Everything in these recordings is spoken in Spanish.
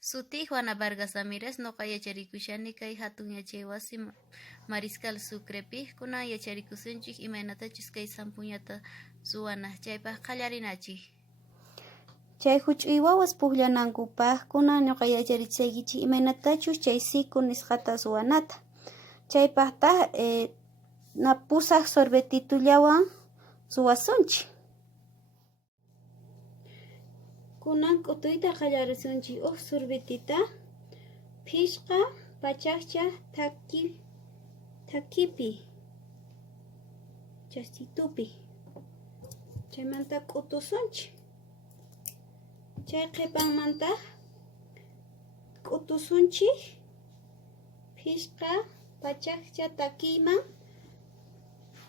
Suti Juana Vargas Ramirez noqa yacharikushani kay hatun yachay wasi Mariscal Sucrepi kuna yacharikusunchik imaynatachus kay sampuñata suwana chaypaq qallarinachik. Chay huch'uy wawas pukllanankupaq kuna ñuqa yacharichisaykichik imaynatachus chay siku nisqata suwanata. Chaypaqtaq na pusaq sorbetitullawan suwasunchik. Kunan q'utuyta qallarisunchik sorbetita phishqa pachaqcha takipi chasitupi chaymanta q'utusunchik. Chay qhipanmanta q'utusunchik phishqa pachaqcha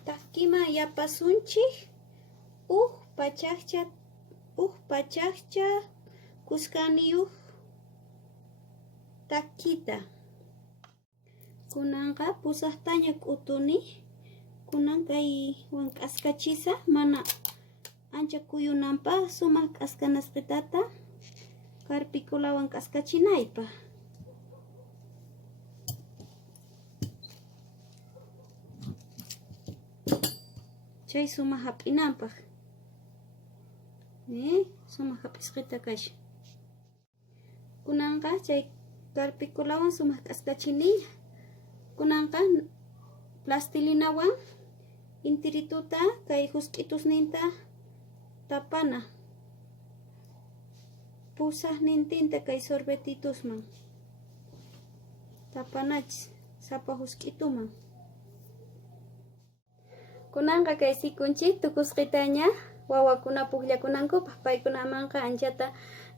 takiman yapasunchik pachaqcha kuskaniyuq takita. Kunanqa pusaqtaña q'utuni, kunan kay wank'askachisa mana ancha kuyunanpaq sumaq k'askanasqitata karpikulawan k'askachinaypaq. Chay sumaq hap'inanpaq. Sumaq hap'isqita kasha. Kunanqa chay karpikulawan sumaq k'askachiniy. Kunanqa plastilinawan intirituta kay husk'itusninta tapana. Pusaqnintinta kay sorbetitusman tapanachis sapa husk'ituman. Kunanqa kay sikunchik tukusqitaña wawakuna pukllakunankupaq paykunamanqa anchata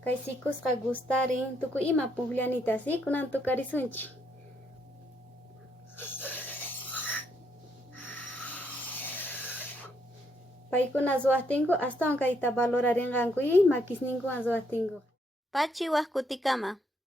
kay sikusqa gustarin tukuy ima pukllanita kunan tukarisunchik. Paykuna suwaqtinku astawan kayta valorarinqanku makisninkuwan suwaqtinku. Pachiwaq kutikama.